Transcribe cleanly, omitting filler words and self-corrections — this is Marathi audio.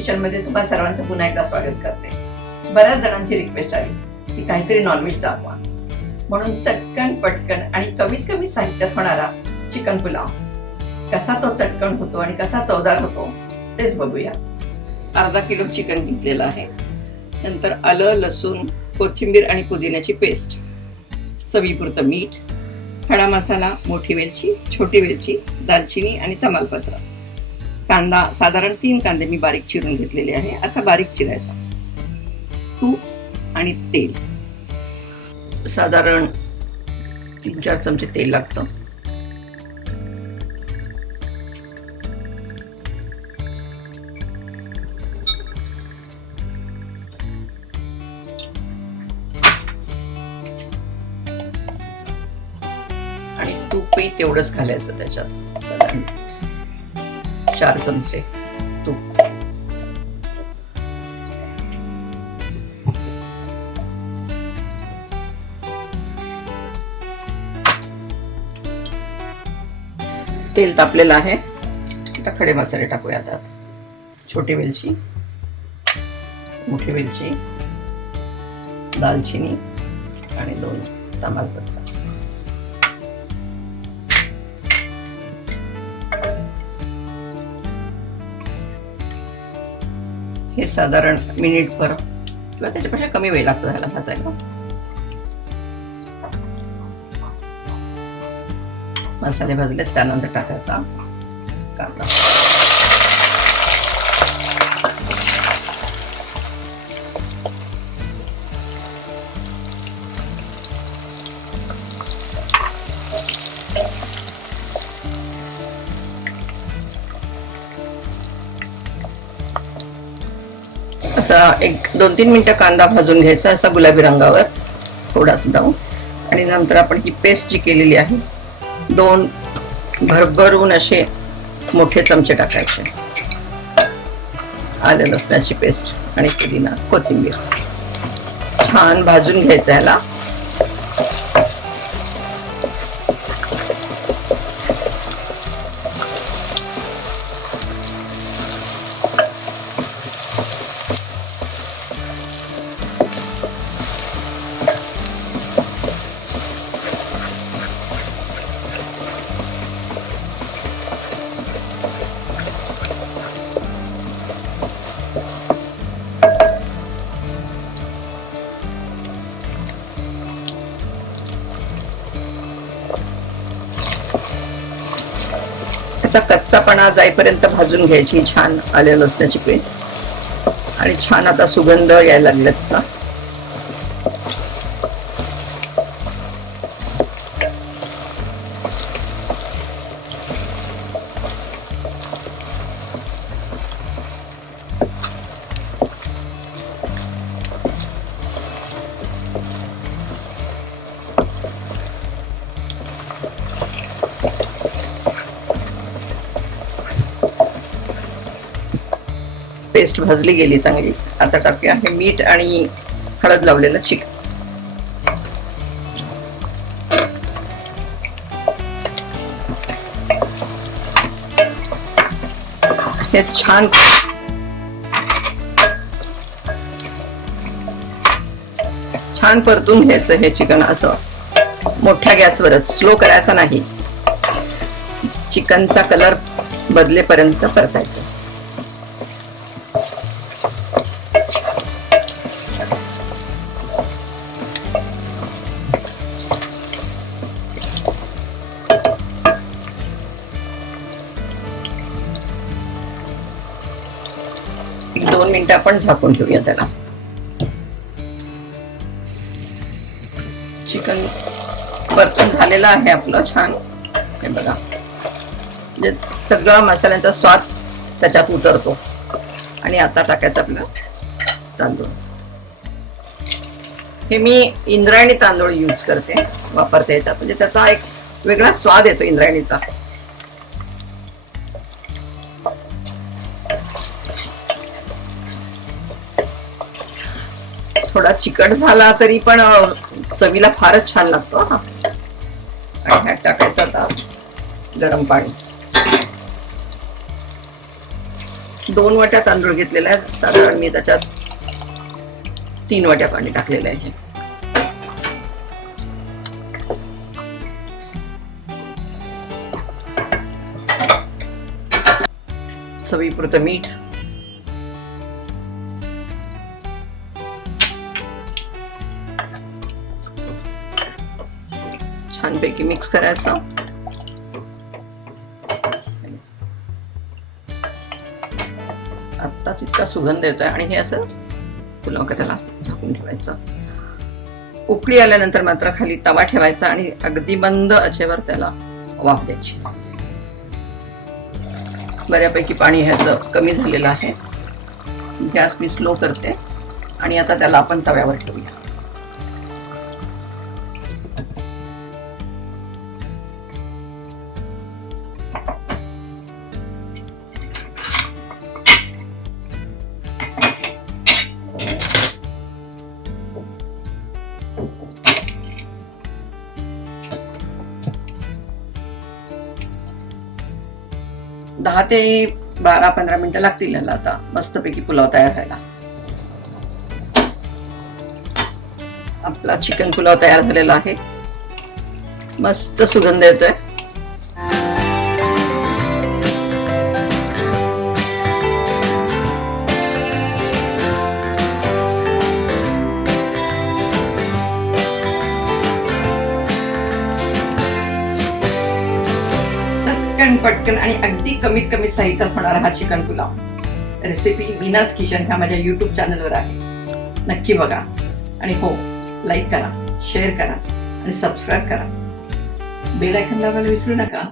किचनमध्ये तुम्हा सर्वांचं पुन्हा एकदा स्वागत करते. बऱ्याच जणांची रिक्वेस्ट आली की काहीतरी नॉनव्हेज दाखवा, म्हणून चटकन पटकन आणि कमीत कमी साहित्यात होणारा चिकन पुलाव कसा तो चटकन होतो आणि कसा चवदार होतो तेच बघूया. अर्धा किलो चिकन घेतलेलं आहे. नंतर आलं, लसूण, कोथिंबीर आणि पुदिन्याची पेस्ट, चवीपुरतं मीठ, खडा मसाला, मोठी वेलची, छोटी वेलची, दालचिनी आणि तमालपत्र. कांदा, साधारण 3 कांदे मी बारीक चिरून घेतलेले आहे, असा बारीक चिरायचा. तूप आणि तेल, साधारण 3-4 चमचे तेल लागतं. आणि तूपही तेवढंच घालायचं त्याच्यात, साधारण 4 चमचे तूप. तेल तापलेलं आहे. आता खडे मसाले टाकूया. आता छोटी वेलची, मोठी वेलची, दालचिनी आणि 2 तमालपत्र. हे साधारण मिनिटभर किंवा त्याच्यापेक्षा कमी वेळ लागतो ह्याला भाजायला. मसाले भाजले त्यानंतर टाकायचा कांदा. असा 1-2-3 मिनिटं कांदा भाजून घ्यायचा, असा गुलाबी रंगावर थोडासा ब्राऊन. आणि नंतर आपण ही पेस्ट जी केलेली आहे 2 भरभरून असे मोठे चमचे टाकायचे. आलं लसणाची पेस्ट आणि पुदिना, कोथिंबीर छान भाजून घ्यायचं ह्याला. त्याचा कच्चापणा जाईपर्यंत भाजून घ्यायची छान आलं लसणाची पेस्ट. आणि छान आता सुगंध यायला लागला त्याचा. पेस्ट भाजली गेली चांगली. आता टाकूया हे मीठ आणि हळद लावलेलं चिकन. हे छान परतून घ्यायचं हे चिकन. असं मोठ्या गॅसवरच, स्लो करायचा नाही. चिकनचा कलर बदलेपर्यंत परतायचं. एक 2 मिनिटं आपण झाकून ठेवूया त्याला. चिकन परतून झालेलं आहे आपलं छान. हे बघा, म्हणजे सगळा मसाल्यांचा स्वाद त्याच्यात उतरतो. आणि आता टाकायचं आपलं तांदूळ. हे मी इंद्रायणी तांदूळ यूज करते, वापरते याच्यात, म्हणजे त्याचा एक वेगळा स्वाद येतो इंद्रायणीचा. थोडा चिकट झाला तरी पण चवीला फारच छान लागतो. आणि ह्यात टाकायचं आता गरम पाणी. 2 वाट्या तांदूळ घेतलेला आहे. साधारण मी त्याच्यात 3 वाट्या पाणी टाकलेलं आहे. चवीपुरतं मीठ, छानपैकी मिक्स करायचं. आत्ताच इतका सुगंध येतोय आणि हे असं पुलाव का त्याला झाकून ठेवायचं. उकळी आल्यानंतर मात्र खाली तवा ठेवायचा आणि अगदी मंद आचेवर त्याला वाफ द्यायची. बऱ्यापैकी पाणी ह्याचं कमी झालेलं आहे. गॅस मी स्लो करते आणि आता त्याला आपण तव्यावर ठेवूया. दहा ते 12-15 मिनिटं लागतील याला आता मस्तपैकी पुलाव तयार व्हायला. आपला चिकन पुलाव तयार झालेला आहे. मस्त सुगंध येतोय. पटकन आणि अगदी कमीत कमी साहित्यात होणारा हा चिकन पुलाव रेसिपी मीनाज किचन ह्या माझ्या YouTube चॅनलवर आहे. नक्की बघा आणि हो, लाईक करा, शेअर करा आणि सबस्क्राईब करा. बेल आयकॉन दाबायला विसरू नका.